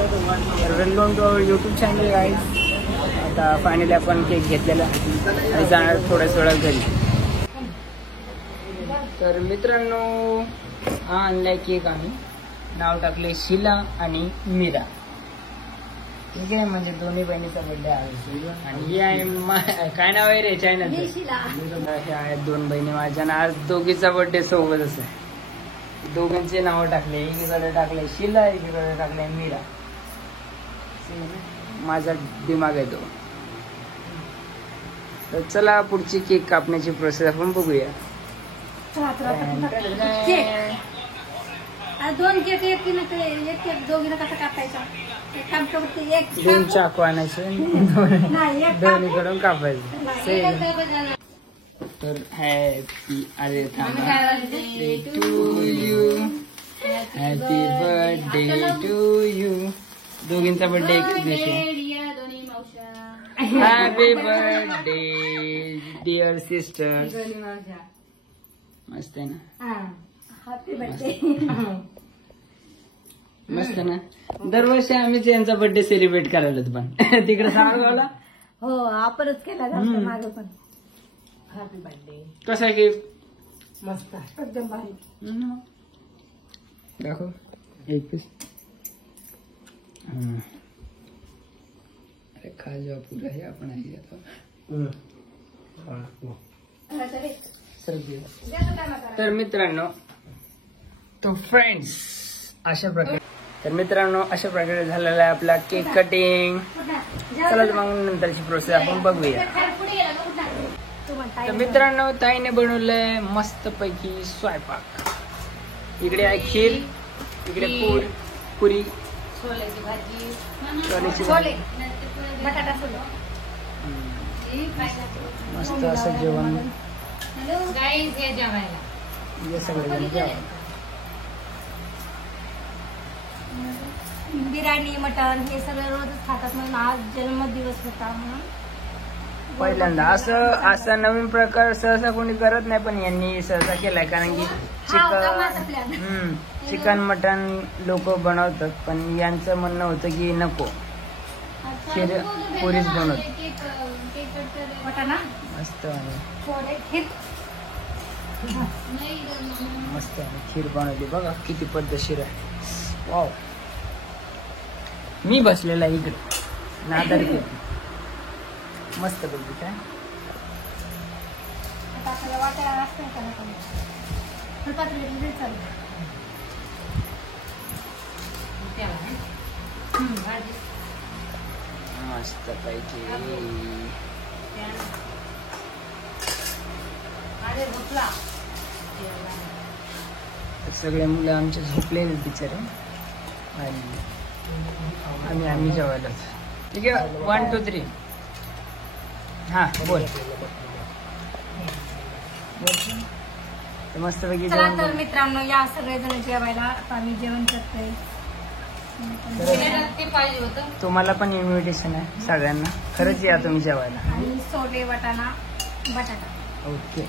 Welcome to our YouTube channel guys. आता finally आपण cake घेतलेला आणि जाणार थोड्याच वेळात घरी. तर मित्रांनो, हा आणलाय केक. आम्ही नाव टाकले शिला आणि मीरा. ठीक आहे, म्हणजे दोन्ही बहिणीचा बर्थडे आहे. आणि ही आहे काय नाव आहे रे चॅनलचं? हे आहेत दोन बहिणी माझ्या ना. आज दोघीचा बर्थडे सोबतच आहे. दोघांचे नाव टाकले, एकीकडे टाकले शिला, एकीकडे टाकले मीरा. माझा दिमाग आहे तो. तर चला पुढची केक कापण्याची प्रोसेस आपण बघूया. दोन केक एक दोघीला कसं कापायचा? दोन चाकू आणायचे, दोन्हीकडून कापायचं. तर हॅपी अरे birthday to you, happy birthday to you. दोघींचा बर्थडे एक दिवशी. Happy birthday dear sister. मस्त आहे ना? Happy birthday. मस्त ना. दरवर्षी आम्हीच यांचा बर्थडे सेलिब्रेट करायला पण तिकडे सांगावला. हो, आपणच केला माझं पण. Happy birthday. कसा आहे केक? मस्त, एकदम भारी. दाखव एक पीस. अरे खा जाओ पूरा है आपण आई आता. तर मित्रांनो, तो फ्रेंड्स अशा प्रकारे झालेला आहे आपला केक कटिंग. चला मग नंतरची प्रोसेस आपण बघूया. तर मित्रांनो, ताईने बनवलंय मस्त पैकी स्वयंपाक. इकडे आहे खीर, इकडे पुरी, छोल्याची भाजी, छोले, बटाटा सोले. मस्त असं जेवण. हे सगळं बिर्याणी, मटण हे सगळं रोजच खातात. म्हणून आज जन्मदिवस होता म्हणून पहिल्यांदा असं नवीन प्रकार सहसा कोणी करत नाही, पण यांनी सहसा केलाय. कारण की चिकन मटन लोक बनवतात, पण यांचं म्हणणं होतं की नको, खीर पुरीच बनवत. मस्त मस्त खीर बनवली बघा, किती पद्धतशीर आहे. वाव. मी बसलेला इकडे नादार केली. मस्त बोलली काय. मस्त पैकी. सगळे मुलं आमचे झोपलेले बिचारे. आणि आम्ही जेवायलाच. ठीक आहे, 1 2 3. हा बोल. मस्त पैकी जेवण. तर मित्रांनो, या सगळेजण जेवायला. आता आम्ही जेवण करतोय. तुम्हाला पण इन्व्हिटेशन आहे सगळ्यांना. खरंच या तुम्ही जेवायला. आणि सोले, वाटाणा, बटाटा. ओके.